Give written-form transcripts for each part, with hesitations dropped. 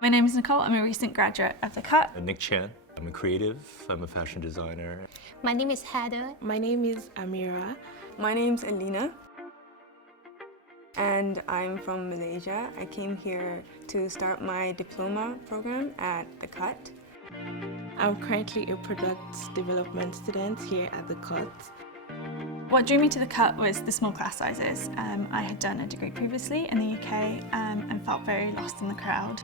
My name is Nicole. I'm a recent graduate of the CUT. I'm Nick Chan. I'm a creative. I'm a fashion designer. My name is Heather. My name is Amira. My name's Alina, and I'm from Malaysia. I came here to start my diploma program at the CUT. I'm currently a product development student here at the CUT. What drew me to the CUT was the small class sizes. I had done a degree previously in the UK and felt very lost in the crowd.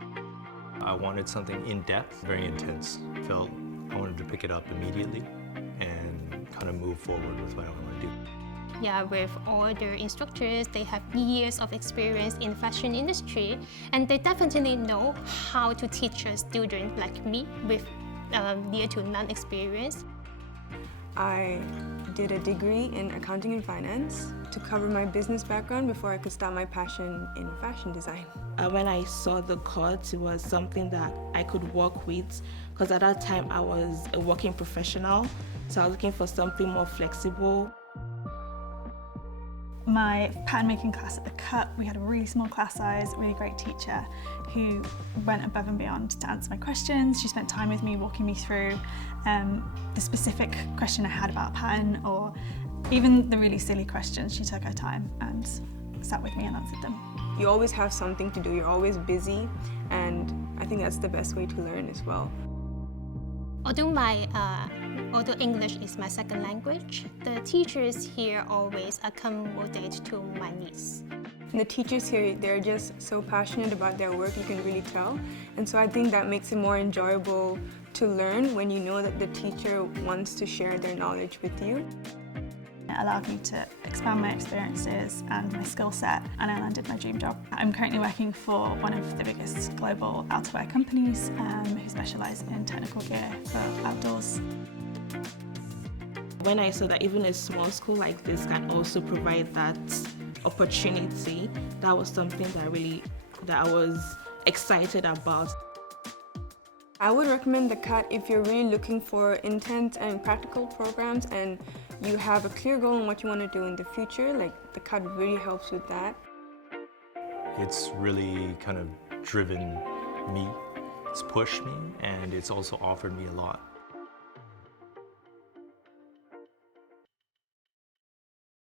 I wanted something in-depth, very intense. I wanted to pick it up immediately and kind of move forward with what I want to do. Yeah, with all the instructors, they have years of experience in fashion industry, and they definitely know how to teach a student like me with near to none experience. I did a degree in accounting and finance to cover my business background before I could start my passion in fashion design. When I saw the CUT, it was something that I could work with, because at that time I was a working professional, so I was looking for something more flexible. My pattern making class at the CUT, we had a really small class size, really great teacher who went above and beyond to answer my questions. She spent time with me walking me through the specific question I had about a pattern, or even the really silly questions. She took her time and sat with me and answered them. You always have something to do, you're always busy, and I think that's the best way to learn as well. Although English is my second language, the teachers here always accommodate to my needs. And the teachers here, they're just so passionate about their work, you can really tell. And so I think that makes it more enjoyable to learn when you know that the teacher wants to share their knowledge with you. It allowed me to expand my experiences and my skill set, and I landed my dream job. I'm currently working for one of the biggest global outerwear companies who specialise in technical gear for outdoors. When I saw that even a small school like this can also provide that opportunity, that was something that I was excited about. I would recommend the CUT if you're really looking for intense and practical programs and you have a clear goal on what you want to do in the future. Like, the CUT really helps with that. It's really kind of driven me, it's pushed me, and it's also offered me a lot.